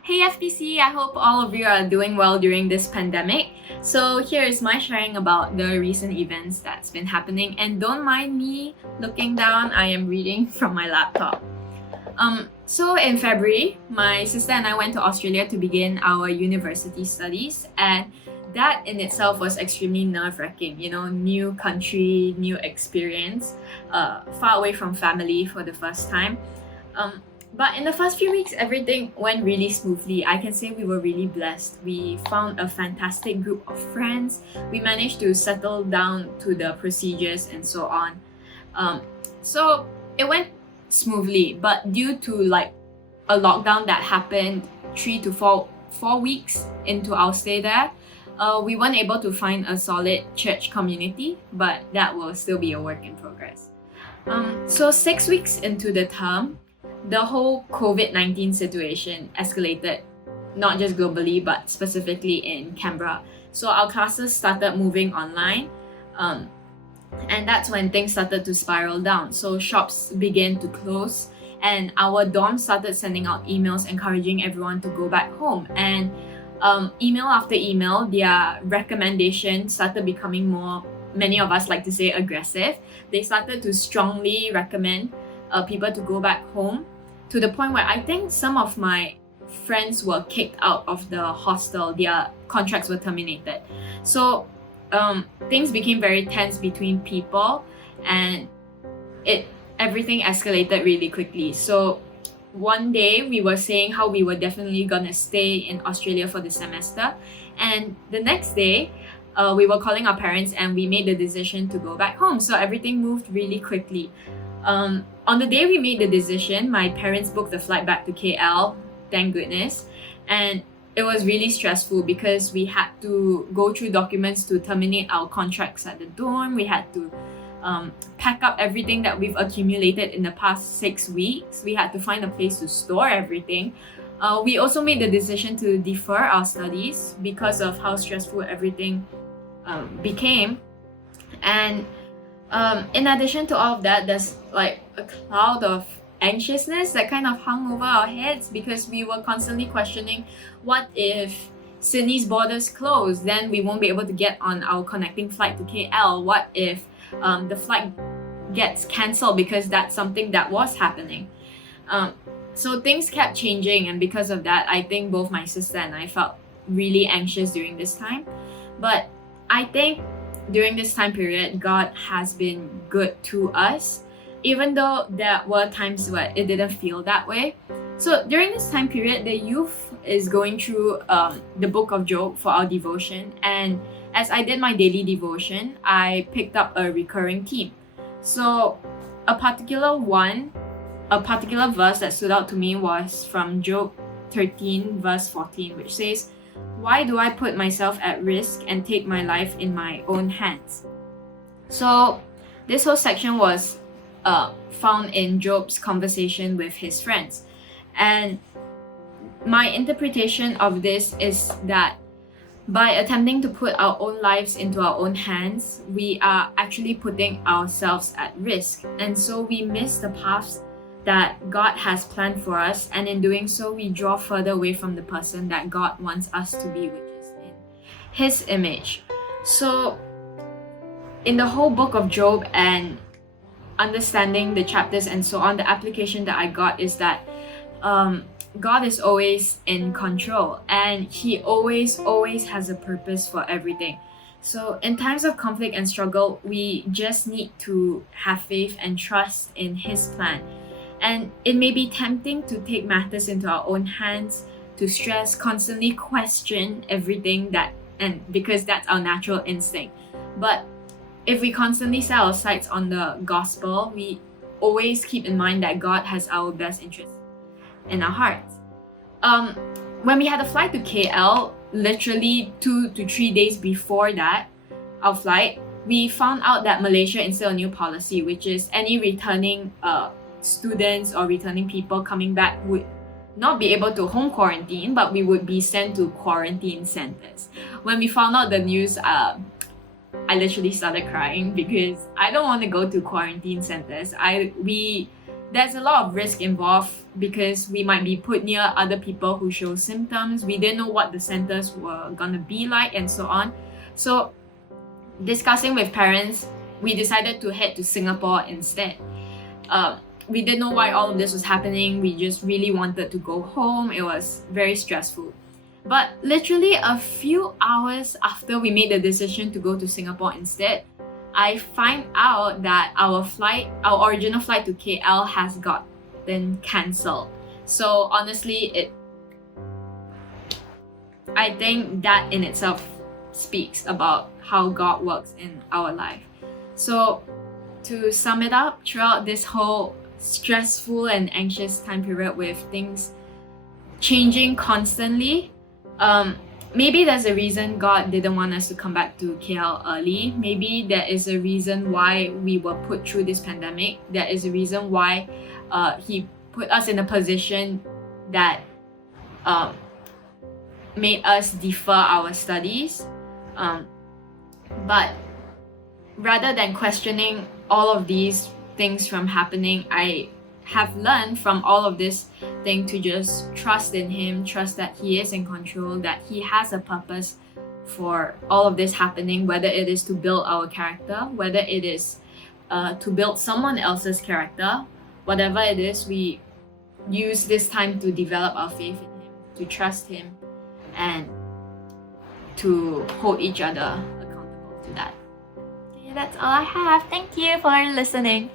Hey FBC, I hope all of you are doing well during this pandemic. So here is my sharing about the recent events that's been happening, and don't mind me looking down, I am reading from my laptop. So in February, my sister and I went to Australia to begin our university studies, and that in itself was extremely nerve-wracking. New country, new experience, far away from family for the first time. But in the first few weeks, everything went really smoothly. I can say we were really blessed. We found a fantastic group of friends. We managed to settle down to the procedures and so on. So it went smoothly, but due to a lockdown that happened 3 to 4 weeks into our stay there, we weren't able to find a solid church community, but that will still be a work in progress. So 6 weeks into the term, the whole COVID-19 situation escalated, not just globally, but specifically in Canberra. So our classes started moving online, and that's when things started to spiral down. So shops began to close, and our dorm started sending out emails encouraging everyone to go back home. And email after email, their recommendations started becoming more, many of us like to say, aggressive. They started to strongly recommend people to go back home, to the point where I think some of my friends were kicked out of the hostel. Their contracts were terminated. So things became very tense between people, and everything escalated really quickly. So one day we were saying how we were definitely gonna stay in Australia for the semester, and the next day we were calling our parents and we made the decision to go back home. So everything moved really quickly. On the day we made the decision, my parents booked the flight back to KL, thank goodness, and it was really stressful because we had to go through documents to terminate our contracts at the dorm. We had to pack up everything that we've accumulated in the past 6 weeks. We had to find a place to store everything. We also made the decision to defer our studies because of how stressful everything became. And in addition to all of that, there's like a cloud of anxiousness that kind of hung over our heads because we were constantly questioning, what if Sydney's borders close? Then we won't be able to get on our connecting flight to KL. What if the flight gets cancelled? Because that's something that was happening. So things kept changing, and because of that, I think both my sister and I felt really anxious during this time. But I think during this time period, God has been good to us, even though there were times where it didn't feel that way. So during this time period, the youth is going through the book of Job for our devotion, and as I did my daily devotion, I picked up a recurring theme. So a particular verse that stood out to me was from Job 13 verse 14, which says, "Why do I put myself at risk and take my life in my own hands?" So this whole section was found in Job's conversation with his friends. And my interpretation of this is that by attempting to put our own lives into our own hands, we are actually putting ourselves at risk. And so we miss the paths that God has planned for us, and in doing so, we draw further away from the person that God wants us to be, which is in His image. So in the whole book of Job and understanding the chapters and so on, the application that I got is that God is always in control, and He always has a purpose for everything. So in times of conflict and struggle, we just need to have faith and trust in His plan. And it may be tempting to take matters into our own hands, to stress, constantly question everything because that's our natural instinct. But if we constantly set our sights on the gospel, we always keep in mind that God has our best interests in our hearts. When we had a flight to KL, literally 2 to 3 days before that, our flight, we found out that Malaysia instilled a new policy, which is any returning students or returning people coming back would not be able to home quarantine, but we would be sent to quarantine centers. When we found out the news, I literally started crying because I don't want to go to quarantine centers. We there's a lot of risk involved because we might be put near other people who show symptoms. We didn't know what the centers were gonna be like and so on. So discussing with parents, we decided to head to Singapore instead. We didn't know why all of this was happening. We just really wanted to go home. It was very stressful. But literally a few hours after we made the decision to go to Singapore instead, I find out that our original flight to KL has gotten cancelled. So honestly, I think that in itself speaks about how God works in our life. So to sum it up, throughout this whole stressful and anxious time period with things changing constantly, maybe there's a reason God didn't want us to come back to KL early. Maybe there is a reason why we were put through this pandemic. There is a reason why He put us in a position that made us defer our studies. But rather than questioning all of these things from happening, I have learned from all of this thing to just trust in Him, trust that He is in control, that He has a purpose for all of this happening, whether it is to build our character, whether it is to build someone else's character. Whatever it is, we use this time to develop our faith in Him, to trust Him, and to hold each other accountable to that. Okay, that's all I have. Thank you for listening.